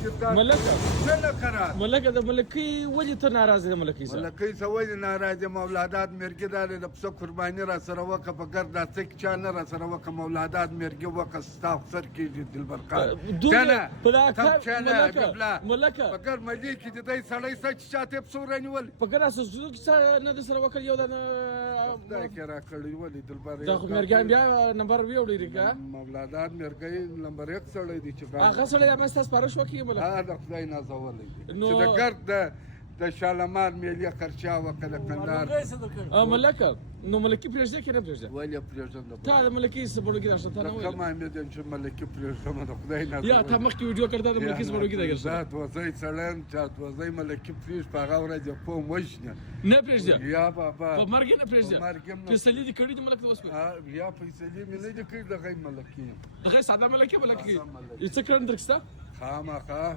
ملکه نه لکرات ملکه د ملکي ولې ته ناراضه د ملکي سره ملکۍ څه ولې ناراض یم اولادات مېرګې دا د پسه قرباني را سره وکړه په ګرد دا څه چا نه را سره وکړه اولادات مېرګې وکړه ستا خسر کېږي دلبر خان په دا کار ملکه په ګر مجلې کې د دی سړی سه چې چا ته پسه رانیول په ګر اساسو کې څه نه د سره وکړ یو د خدای کې را کړی ولې دلبر دا خو مېرګیان بیا نمبر ویوړی که اولادات مېرګۍ نمبر 1 سړی دی چې هغه سړی هم ستا سپارښت وکړي ملکه دا خدای نازولی دی چې د ګرد د شالمار میلې خرچا وکړه د کندهار ملکه نو ملکي پرېږدې که نه پرېږدې ولې پرېږدم تا د ملکي سپړوګي درشته تا نه ویل کوم امید یم چې ملکي پرېږدم د خدای نه یا تا مخکې ویډیو کړ دا د ملکي سپړوګي درګر ذات وځي سړی چې وځي ملکي پرېږد په هغه ورځ قوم وژنه نه پرېږدې یا بابا په مرګ نه پرېږدې فیصلې دې کړې دي ملک ته اوس یا فیصلې مې نه دي کړې دغه ملکي دغه ساده ملکي ملکي څه کړن درکسته خامخا